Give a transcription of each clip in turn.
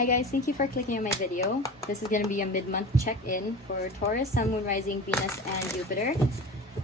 Hi guys, thank you for clicking on my video. This is going to be a mid-month check-in for Taurus, Sun, Moon, Rising, Venus, and Jupiter.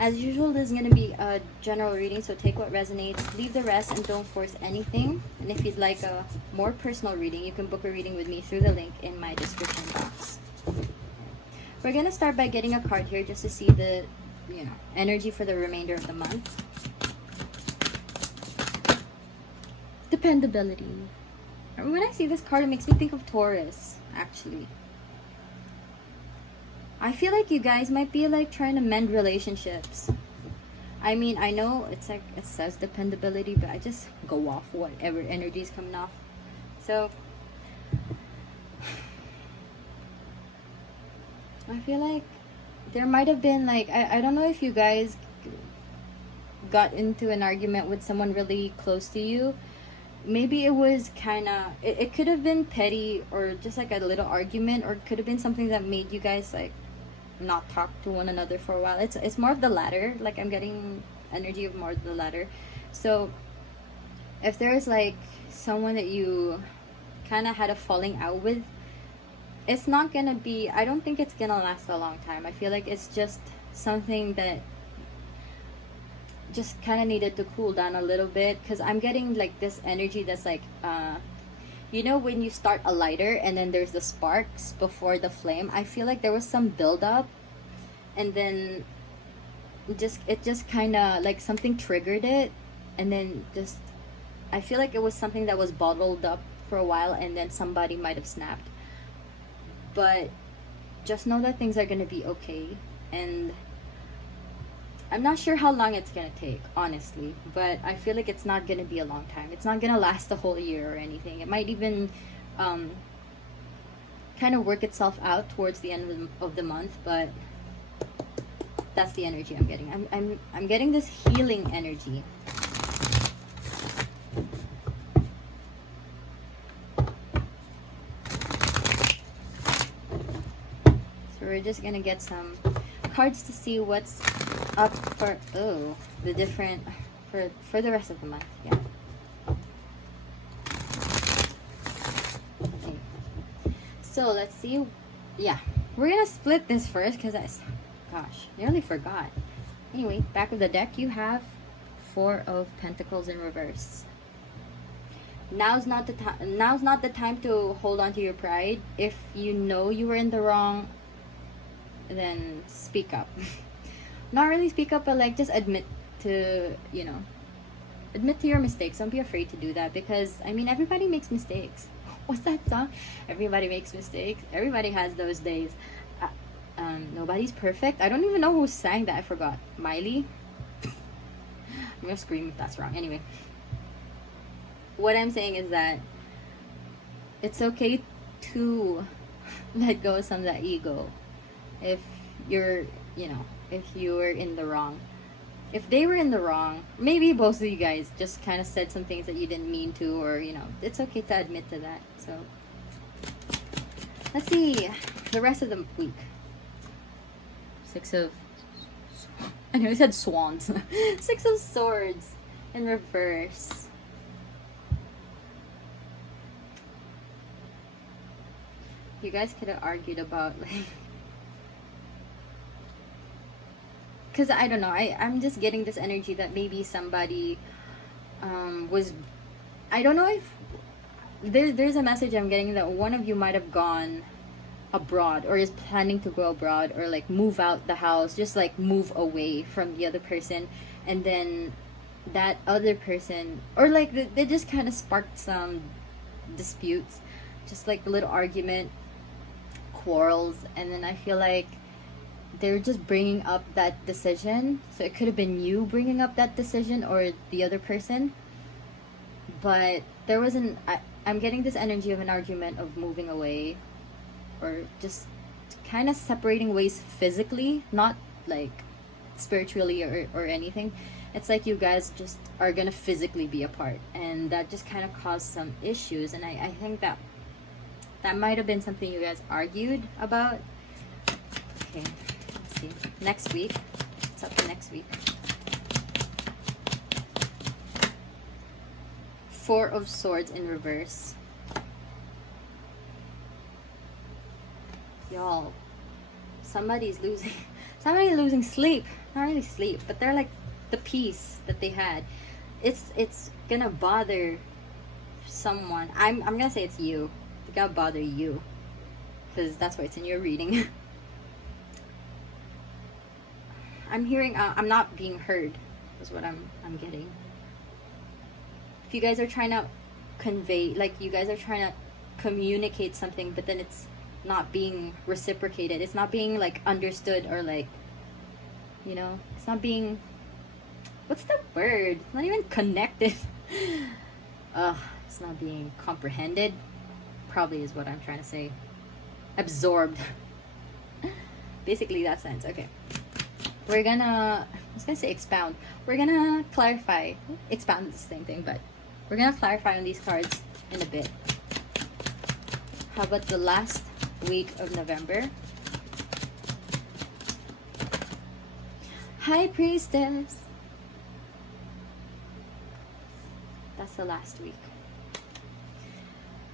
As usual, this is going to be a general reading, so take what resonates, leave the rest, and don't force anything. And if you'd like a more personal reading, you can book a reading with me through the link in my description box. We're going to start by getting a card here just to see the, energy for the remainder of the month. Dependability. When I see this card, it makes me think of Taurus, actually. I feel like you guys might be like trying to mend relationships. I mean, I know it's like it says dependability, but I just go off whatever energy is coming off. So I feel like there might have been like, I don't know if you guys got into an argument with someone really close to you. Maybe it was kind of, it could have been petty or just like a little argument, or it could have been something that made you guys like not talk to one another for a while. It's more of the latter. Like I'm getting energy of more of the latter. So if there's like someone that you kind of had a falling out with, it's not gonna be, I don't think it's gonna last a long time. I feel like it's just something that just kind of needed to cool down a little bit, because I'm getting like this energy that's like when you start a lighter and then there's the sparks before the flame. I feel like there was some buildup, and then it just kind of like something triggered it, and then just I feel like it was something that was bottled up for a while, and then somebody might have snapped. But just know that things are gonna be okay, and I'm not sure how long it's gonna take, honestly, but I feel like it's not gonna be a long time. It's not gonna last the whole year or anything. It might even kind of work itself out towards the end of the month, but that's the energy I'm getting. I'm getting this healing energy. So we're just gonna get some cards to see what's up for the different for the rest of the month. Yeah. Okay. So let's see. Yeah, we're gonna split this first because gosh, nearly forgot. Anyway, back of the deck you have Four of Pentacles in reverse. Now's not the time. Now's not the time to hold on to your pride. If you know you were in the wrong, then speak up. Not really speak up, but like just admit to your mistakes. Don't be afraid to do that, because I mean everybody makes mistakes. What's that song? Everybody makes mistakes. Everybody has those days. Nobody's perfect. I don't even know who sang that. I forgot. Miley. I'm gonna scream if that's wrong. Anyway, what I'm saying is that it's okay to let go of some of that ego. If you're, if you were in the wrong, if they were in the wrong, maybe both of you guys just kind of said some things that you didn't mean to, or, it's okay to admit to that. So, let's see the rest of the week. I know I said swans. Six of Swords in reverse. You guys could have argued about like, because I don't know, I'm just getting this energy that maybe somebody was, I don't know if there's a message I'm getting that one of you might have gone abroad, or is planning to go abroad, or like move out the house, just like move away from the other person, and then that other person, or like they just kind of sparked some disputes, just like a little argument, quarrels, and then I feel like they're just bringing up that decision. So it could have been you bringing up that decision, or the other person, but there wasn't, I'm getting this energy of an argument, of moving away, or just kind of separating ways physically, not like spiritually or anything. It's like you guys just are gonna physically be apart, and that just kind of caused some issues, and I think that might have been something you guys argued about. Okay, let's see. Next week. What's up for next week? Four of Swords in reverse. y'all, somebody's losing sleep. Not really sleep, but they're like the peace that they had. It's gonna bother someone. I'm gonna say it's you. It's gonna bother you, because that's why it's in your reading. I'm hearing I'm not being heard is what I'm getting. If you guys are trying to convey, like you guys are trying to communicate something, but then it's not being reciprocated, it's not being like understood, or like, you know, it's not being, what's the word, it's not even connected. It's not being comprehended, probably is what I'm trying to say. Absorbed. Basically that sense. Okay, we're gonna, I was gonna say expound, we're gonna clarify. Expound is the same thing, but we're gonna clarify on these cards in a bit. How about the last week of November? High Priestess. That's the last week.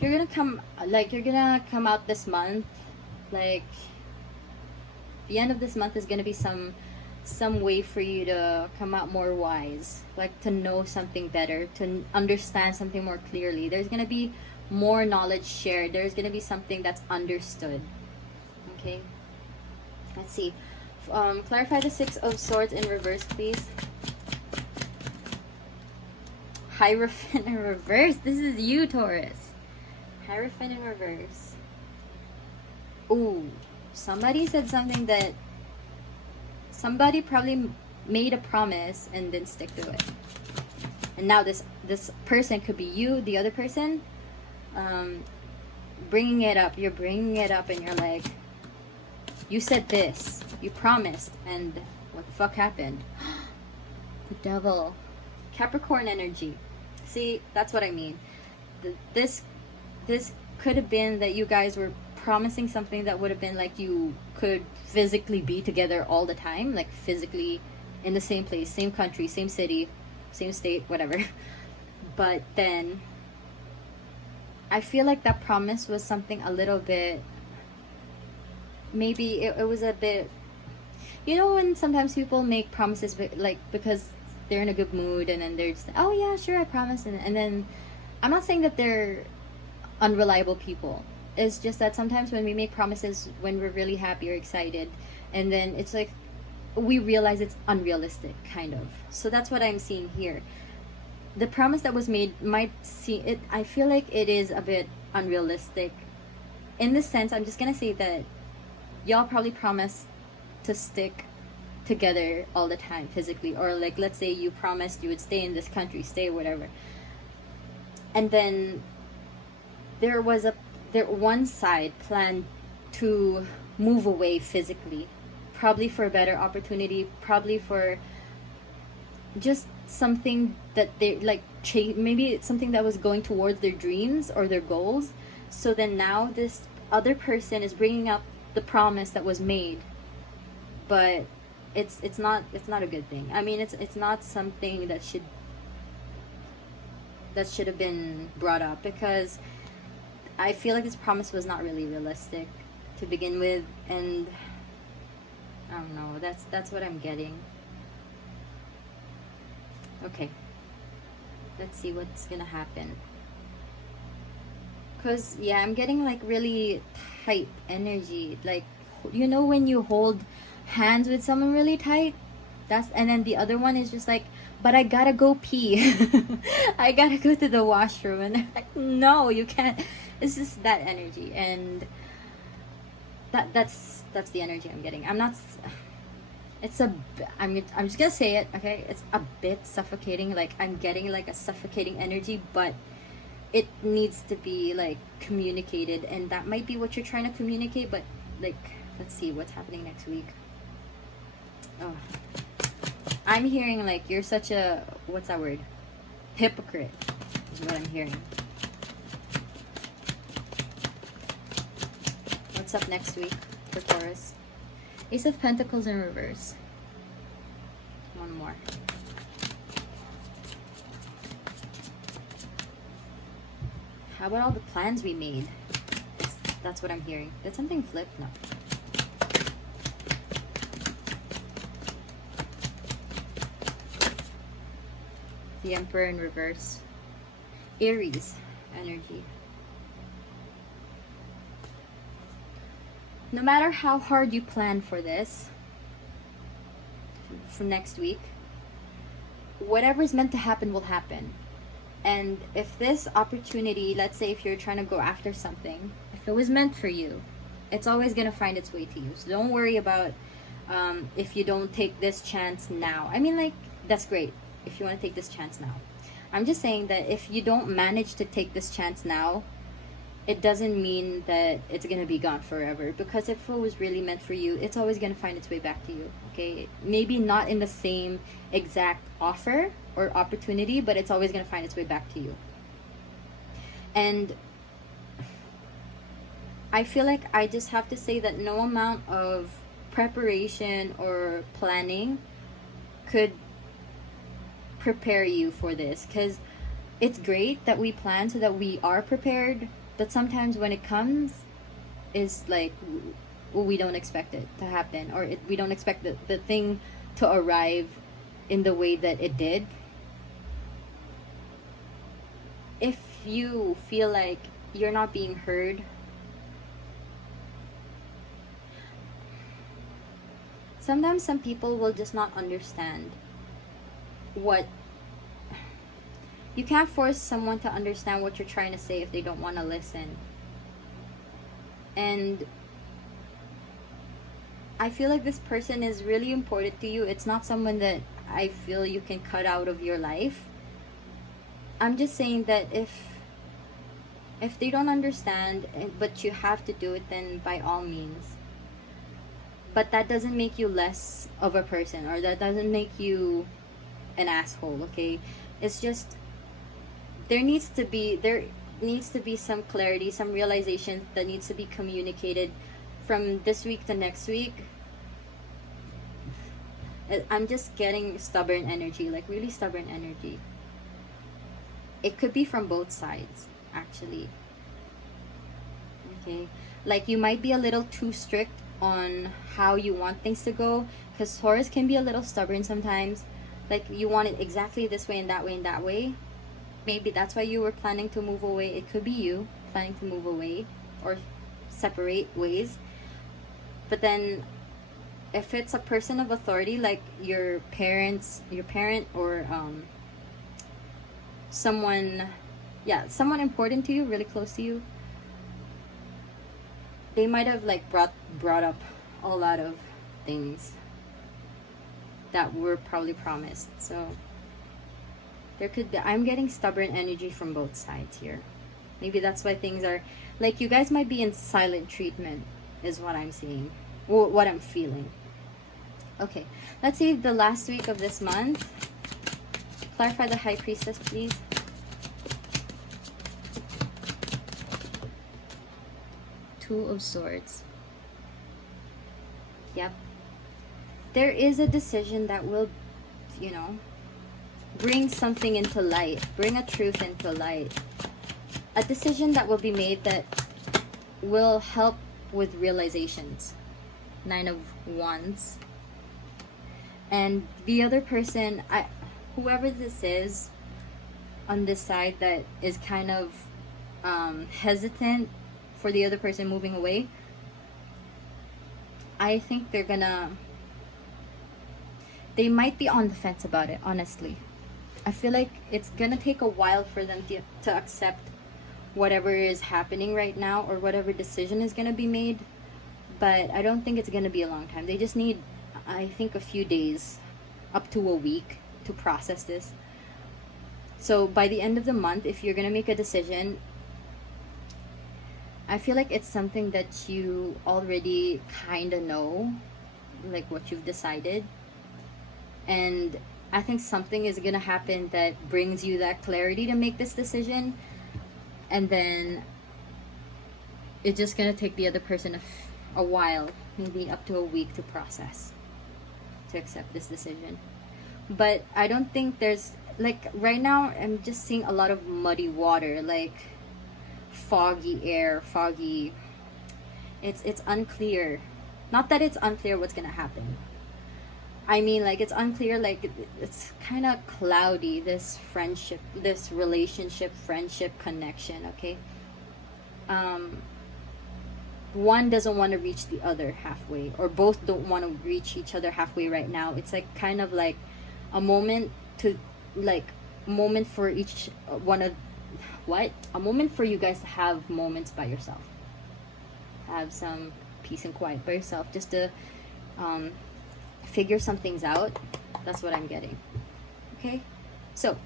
You're gonna come out this month, like the end of this month is gonna be some way for you to come out more wise, like to know something better, to understand something more clearly. There's gonna be more knowledge shared. There's gonna be something that's understood. Okay, let's see. Clarify the Six of Swords in reverse, please. Hierophant in reverse. This is you, Taurus. Hierophant in reverse. Ooh, somebody said something that somebody probably made a promise and didn't stick to it. And now this person could be you, the other person, bringing it up. You're bringing it up and you're like, you said this, you promised, and what the fuck happened? The Devil. Capricorn energy. See, that's what I mean. This could have been that you guys were promising something that would have been like you could physically be together all the time, like physically in the same place, same country, same city, same state, whatever. But then I feel like that promise was something a little bit, maybe it was a bit, you know, when sometimes people make promises like because they're in a good mood, and then they're just, oh yeah, sure, I promise, and then I'm not saying that they're unreliable people. It's just that sometimes when we make promises when we're really happy or excited, and then it's like we realize it's unrealistic, kind of. So that's what I'm seeing here. The promise that was made might see it, I feel like it is a bit unrealistic in the sense, I'm just gonna say that y'all probably promised to stick together all the time physically, or like let's say you promised you would stay in this country, stay whatever, and then there one side planned to move away physically, probably for a better opportunity, probably for just something that they like, maybe it's something that was going towards their dreams or their goals. So then now this other person is bringing up the promise that was made, but it's not a good thing. I mean, it's not something that should have been brought up, because I feel like this promise was not really realistic to begin with, and I don't know, that's what I'm getting. Okay, let's see what's gonna happen, because yeah, I'm getting like really tight energy, like, you know, when you hold hands with someone really tight, and then the other one is just like, but I gotta go pee. I gotta go to the washroom, and they're like, no, you can't. It's just that energy, and that's the energy I'm getting. I'm just gonna say it, okay? It's a bit suffocating. Like, I'm getting like a suffocating energy, but it needs to be like communicated, and that might be what you're trying to communicate. But like, let's see what's happening next week. Oh, I'm hearing like you're such a, what's that word? Hypocrite is what I'm hearing. What's up next week for Taurus? Ace of Pentacles in reverse. One more. How about all the plans we made? That's what I'm hearing. Did something flip? No. The Emperor in reverse. Aries energy. No matter how hard you plan for this, for next week, whatever's meant to happen will happen. And if this opportunity, let's say if you're trying to go after something, if it was meant for you, it's always going to find its way to you. So don't worry about if you don't take this chance now. I mean, like, that's great if you want to take this chance now. I'm just saying that if you don't manage to take this chance now, it doesn't mean that it's going to be gone forever. Because if it was really meant for you, it's always going to find its way back to you. Okay? Maybe not in the same exact offer or opportunity, but it's always going to find its way back to you. And I feel like I just have to say that no amount of preparation or planning could prepare you for this. Because it's great that we plan so that we are prepared, but sometimes when it comes, it's like we don't expect it to happen, or we don't expect the thing to arrive in the way that it did. If you feel like you're not being heard, sometimes some people will just not understand what... You can't force someone to understand what you're trying to say if they don't want to listen. And I feel like this person is really important to you. It's not someone that I feel you can cut out of your life. I'm just saying that if they don't understand, but you have to do it, then by all means. But that doesn't make you less of a person, or that doesn't make you an asshole, okay? It's just... There needs to be some clarity, some realization that needs to be communicated from this week to next week. I'm just getting stubborn energy, like really stubborn energy. It could be from both sides, actually. Okay, like you might be a little too strict on how you want things to go, because Taurus can be a little stubborn sometimes. Like you want it exactly this way and that way and that way. Maybe that's why you were planning to move away. It could be you planning to move away or separate ways. But then if it's a person of authority, like your parent, or someone important to you, really close to you, they might have like brought up a lot of things that were probably promised. So there could be... I'm getting stubborn energy from both sides here. Maybe that's why things are like, you guys might be in silent treatment, is what I'm seeing, what I'm feeling. Okay, let's see the last week of this month. Clarify the High Priestess, please. Two of Swords. Yep. There is a decision that will, bring something into light, bring a truth into light. A decision that will be made that will help with realizations. 9 of Wands. And the other person, whoever this is on this side that is kind of hesitant for the other person moving away, I think they might be on the fence about it, honestly. I feel like it's gonna take a while for them to accept whatever is happening right now, or whatever decision is gonna be made. But I don't think it's gonna be a long time. They just need, I think, a few days, up to a week, to process this. So by the end of the month, if you're gonna make a decision, I feel like it's something that you already kind of know, like what you've decided. And I think something is gonna happen that brings you that clarity to make this decision, and then it's just gonna take the other person a while, maybe up to a week, to process, to accept this decision. But I don't think there's, like, right now I'm just seeing a lot of muddy water, like foggy air, foggy It's unclear. Not that it's unclear what's gonna happen. I mean, like, it's unclear, like, it's kind of cloudy, this friendship, this relationship, friendship, connection, okay? One doesn't want to reach the other halfway, or both don't want to reach each other halfway right now. It's like kind of like a moment to, like, moment for each one of, what? A moment for you guys to have moments by yourself. Have some peace and quiet by yourself, just to figure some things out. That's what I'm getting. Okay, so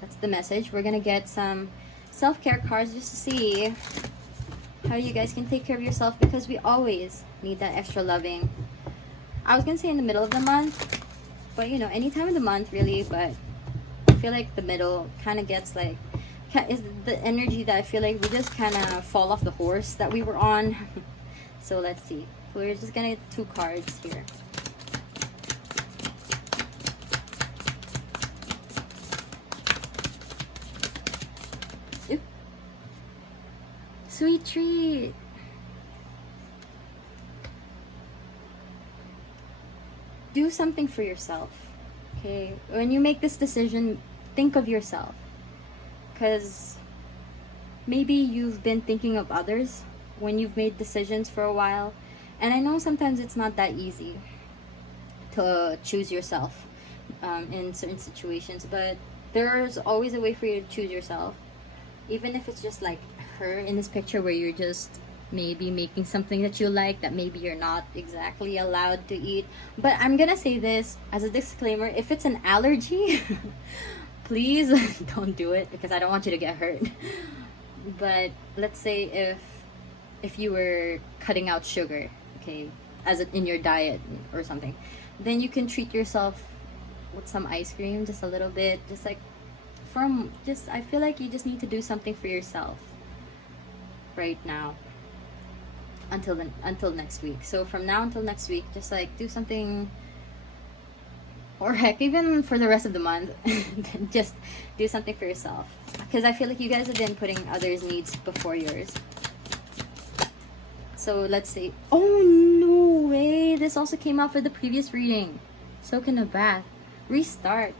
that's the message. We're gonna get some self-care cards just to see how you guys can take care of yourself, because we always need that extra loving. I was gonna say in the middle of the month, but you know, any time of the month really, but I feel like the middle kind of gets like, is the energy that I feel like we just kind of fall off the horse that we were on. So let's see. We're just gonna get 2 cards here. Oop. Sweet treat. Do something for yourself. Okay, when you make this decision, think of yourself, because maybe you've been thinking of others when you've made decisions for a while, and I know sometimes it's not that easy to choose yourself in certain situations, but there's always a way for you to choose yourself, even if it's just like her in this picture, where you're just maybe making something that you like that maybe you're not exactly allowed to eat. But I'm gonna say this as a disclaimer: if it's an allergy, please don't do it, because I don't want you to get hurt. But let's say if you were cutting out sugar, okay, in your diet or something, then you can treat yourself with some ice cream, just a little bit, just like I feel like you just need to do something for yourself right now until next week. So from now until next week, just like do something, or heck, even for the rest of the month, just do something for yourself, because I feel like you guys have been putting others' needs before yours. So let's say, oh no way, this also came out for the previous reading. Soak in a bath, restart,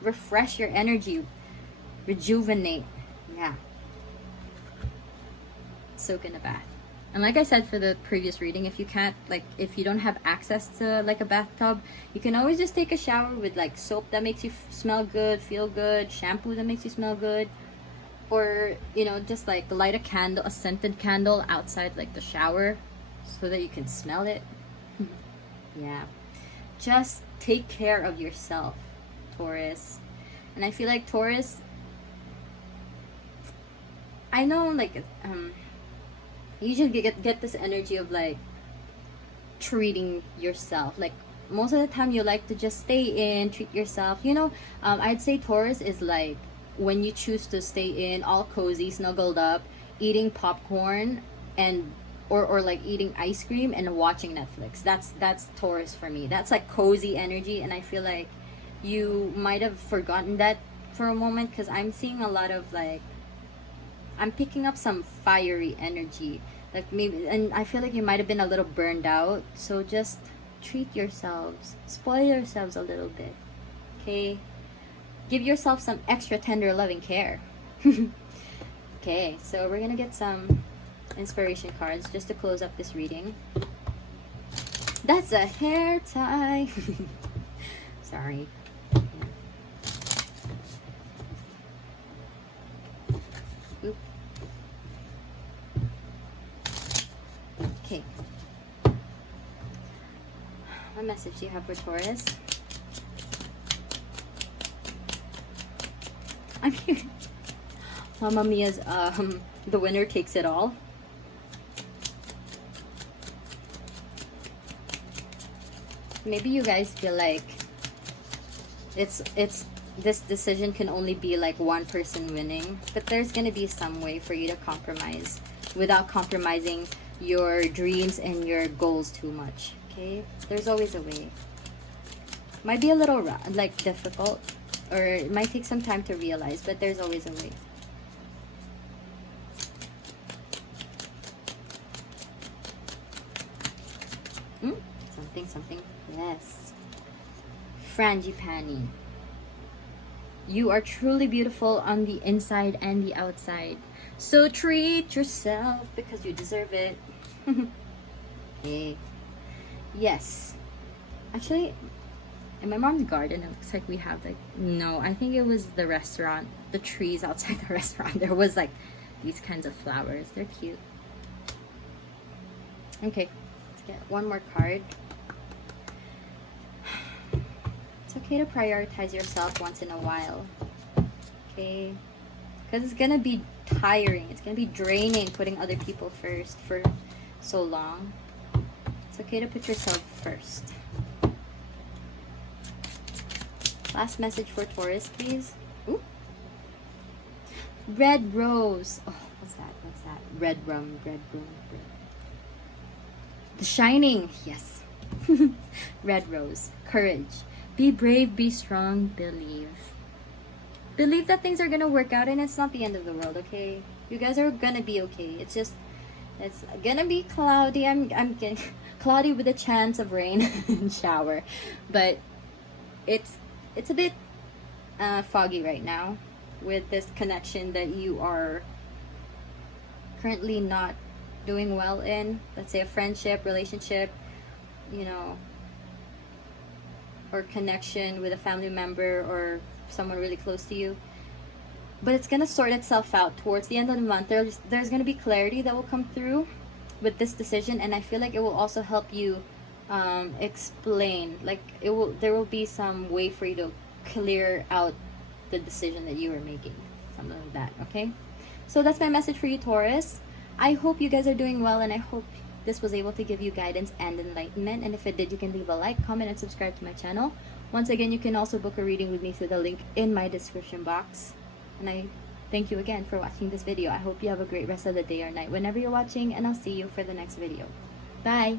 refresh your energy, rejuvenate. Yeah, soak in a bath. And like I said for the previous reading, if you can't, like, if you don't have access to like a bathtub, you can always just take a shower with like soap that makes you smell good, feel good, shampoo that makes you smell good, or you know, just like light a candle, a scented candle outside like the shower, so that you can smell it. Yeah, just take care of yourself, Taurus. And I feel like Taurus, I know, like, you usually get this energy of like treating yourself. Like most of the time you like to just stay in, treat yourself, you know. I'd say Taurus is like when you choose to stay in, all cozy, snuggled up, eating popcorn and or like eating ice cream and watching Netflix. That's Taurus for me. That's like cozy energy, and I feel like you might have forgotten that for a moment, because I'm seeing a lot of like, I'm picking up some fiery energy, like maybe, and I feel like you might have been a little burned out. So just treat yourselves, spoil yourselves a little bit, okay? Give yourself some extra tender loving care. Okay, so we're gonna get some inspiration cards just to close up this reading. That's a hair tie. Sorry. Oop. Okay. What message do you have for Taurus? I'm here. Mamma Mia's the winner takes it all. Maybe you guys feel like it's this decision can only be like one person winning, but there's gonna be some way for you to compromise without compromising your dreams and your goals too much. Okay, there's always a way. Might be a little like difficult, or it might take some time to realize, but there's always a way. something, something. Yes. Frangipani. You are truly beautiful on the inside and the outside. So treat yourself because you deserve it. Hey. Yes. Actually, in my mom's garden, it looks like we have like, no, I think it was the restaurant, the trees outside the restaurant. There was like these kinds of flowers. They're cute. Okay, let's get one more card. It's okay to prioritize yourself once in a while. Okay? Because it's gonna be tiring. It's gonna be draining putting other people first for so long. It's okay to put yourself first. Last message for Taurus, please. Ooh. Red rose. Oh, what's that? What's that? Red rum. Red rum. Red. The Shining. Yes. Red rose. Courage. Be brave. Be strong. Believe. Believe that things are gonna work out, and it's not the end of the world. Okay, you guys are gonna be okay. It's just, it's gonna be cloudy. I'm getting cloudy with a chance of rain and shower, but it's a bit foggy right now with this connection that you are currently not doing well in. Let's say a friendship, relationship, you know, or connection with a family member or someone really close to you. But it's gonna sort itself out towards the end of the month. There's gonna be clarity that will come through with this decision, and I feel like it will also help you explain, like there will be some way for you to clear out the decision that you were making, something like that. Okay, so that's my message for you, Taurus. I hope you guys are doing well, and I hope this was able to give you guidance and enlightenment. And if it did, you can leave a like, comment, and subscribe to my channel. Once again, you can also book a reading with me through the link in my description box. And I thank you again for watching this video. I hope you have a great rest of the day or night whenever you're watching, and I'll see you for the next video. Bye!